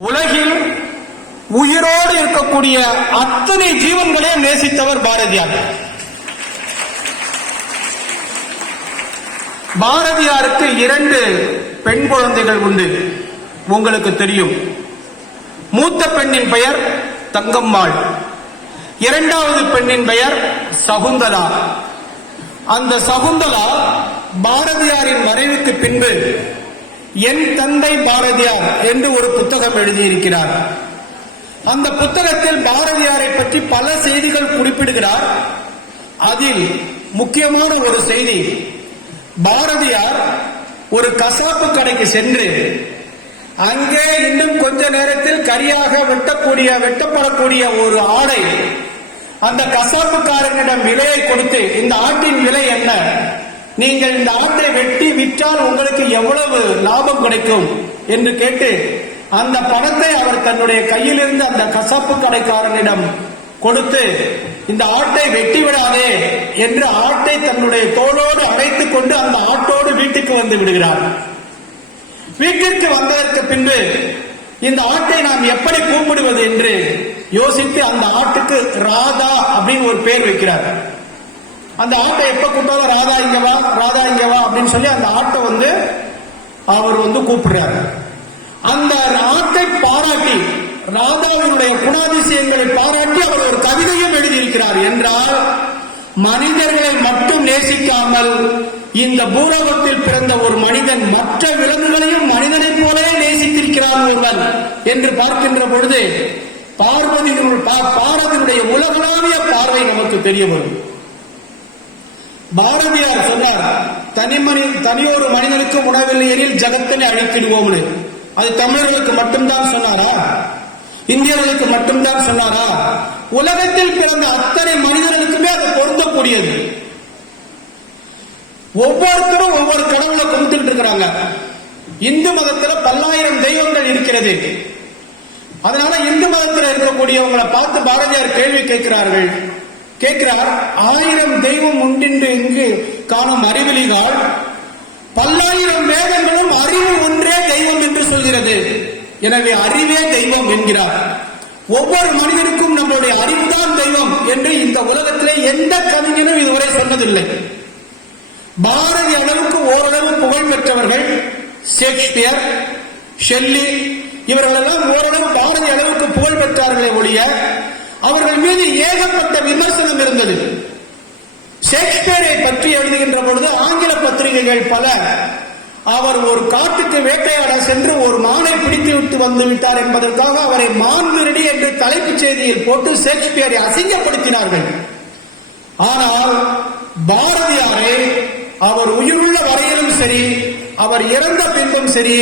உலகில் உயிரோடு இருக்கக்கூடிய அத்தனை ஜீவன்களையும் நேசித்தவர் பாரதியார். பாரதியாருக்கு இரண்டு பெண் குழந்தைகள் உண்டு. உங்களுக்கு தெரியும். மூத்த பெண்ணின் பெயர் தங்கம்மாள். இரண்டாவது பெண்ணின் பெயர் சகுந்தலா. அந்த சகுந்தலா பாரதியாரின் மறைவுக்கு பின்பு என் தந்தை பாரதியார் என்று ஒரு புத்தகம் எழுதியிருக்கிறார். அந்த புத்தகத்தில் பாரதியாரை பற்றி பல செய்திகள் குறிப்பிடுகிறார். அதில் முக்கியமான ஒரு செய்தி பாரதியார் ஒரு கசாப்பு கடைக்கு சென்று அங்கே இன்னும் கொஞ்ச நேரத்தில் கரியாக வெட்டக்கூடிய வெட்டப்படக்கூடிய ஒரு ஆடை அந்த கசாப்புக்காரனிடம் விலையை கொடுத்து இந்த ஆட்டின் விலை என்ன? நீங்கள் இந்த ஆட்டை வெட்டி விற்றால் உங்களுக்கு எவ்வளவு லாபம் கிடைக்கும்? என்று கேட்டு அந்த பணத்தை அவர் தன்னுடைய கையிலிருந்து அந்த கசப்பு கடைக்காரனிடம் கொடுத்து இந்த ஆட்டை வெட்டி விடாதே என்று ஆட்டை தன்னுடைய தோளோடு அழைத்துக் கொண்டு அந்த ஆட்டோடு வீட்டுக்கு வந்து விடுகிறார். வீட்டிற்கு வந்ததற்கு பின்பு இந்த ஆட்டை நாம் எப்படி கூப்பிடுவது என்று யோசித்து அந்த ஆட்டுக்கு ராதா அப்படின்னு ஒரு பேர் வைக்கிறார். அந்த ஆட்டை எப்ப கூப்பிட்டாலும் ராதா இங்க வா ராதா இங்க வா அப்படின்னு சொல்லி அந்த ஆட்டை வந்து அவர் வந்து கூப்பிடுறாரு. அந்த ஆட்டை பாராட்டி ராதாவினுடைய குணாதிசயங்களை பாராட்டி அவர் ஒரு கவிதையும் எழுதியிருக்கிறார் என்றால் மனிதர்களை மட்டும் நேசிக்காமல் இந்த பூலோகத்தில் பிறந்த ஒரு மனிதன் மற்ற விலங்குகளையும் மனிதனைப் போலவே நேசித்திருக்கிறான் ஒருவன் என்று பார்க்கின்ற பொழுது பார்வதியினுடைய பாரதியினுடைய உலகளாவிய பார்வை நமக்கு தெரிய வரும். பாரதியார் சொன்னார் தனி மனி தனியொரு மனிதனுக்கு உணவில்லை எனில் ஜகத்தினை அழித்திடுவோம்னு. அது தமிழர்களுக்கு மட்டும்தான் சொன்னாரா? இந்தியர்களுக்கு மட்டும்தான் சொன்னாரா? உலகத்தில் பிறந்த அத்தனை மனிதர்களுக்குமே அது பொருந்தக்கூடியது. ஒவ்வொருத்தரும் ஒவ்வொரு கடவுளை கும்பிட்டு இருக்கிறாங்க. இந்து மதத்துல பல்லாயிரம் தெய்வங்கள் இருக்கிறது. அதனால இந்து மதத்தில் இருக்கக்கூடியவங்களை பார்த்து பாரதியார் கேள்வி கேட்கிறார்கள். கேட்கிறார் ஆயிரம் தெய்வம் உண்டென்று இங்கு காணும் அறிவிலிகால் பல்லாயிரம் வேதங்களும் அறிவு ஒன்றே தெய்வம் என்று சொல்கிறது. எனவே அறிவே தெய்வம் என்கிறார். ஒவ்வொரு மனிதனுக்கும் நம்மளுடைய அறிவுதான் தெய்வம் என்று இந்த உலகத்திலே எந்த கவிஞனும் இதுவரை சொன்னதில்லை. பாரதி அளவுக்கு ஓரளவு புகழ் பெற்றவர்கள் ஷேக்ஸ்பியர் ஷெல்லி இவர்களெல்லாம் ஓரளவு பாரதி அளவுக்கு புகழ் பெற்றார்களே ஒழிய அவர்கள் மீது ஏகப்பட்ட விமர்சனம் இருந்தது. ஷேக்ஸ்பியரை பற்றி எழுதுகின்ற பொழுது ஆங்கில பத்திரிகைகள் பல. அவர் ஒரு காட்டுக்கு வேட்டையாட சென்று ஒரு மானை பிடித்து விட்டு வந்து விட்டார் என்பதற்காக அவரை மான்மிரடி என்று தலைப்புச் செய்தியில் போட்டு ஷேக்ஸ்பியரை அசிங்கப்படுத்தினார்கள். ஆனால் பாரதியாரை அவர் உயிருள்ள வரையிலும் சரி அவர் இறந்த பின்பும் சரி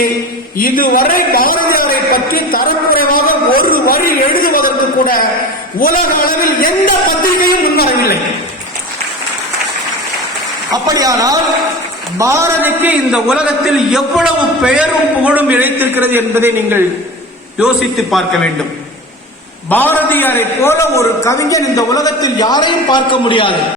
இதுவரை பாரதியாரை பற்றி தரக்குறைவாக ஒரு வரி எழுதுவதற்கு கூட உலக அளவில் எந்த பத்திரிகையும் முன்வரவில்லை. அப்படியானால் பாரதிக்கு இந்த உலகத்தில் எவ்வளவு பெயரும் புகழும் இழைத்திருக்கிறது என்பதை நீங்கள் யோசித்து பார்க்க வேண்டும். பாரதியாரை போல ஒரு கவிஞன் இந்த உலகத்தில் யாரையும் பார்க்க முடியாது.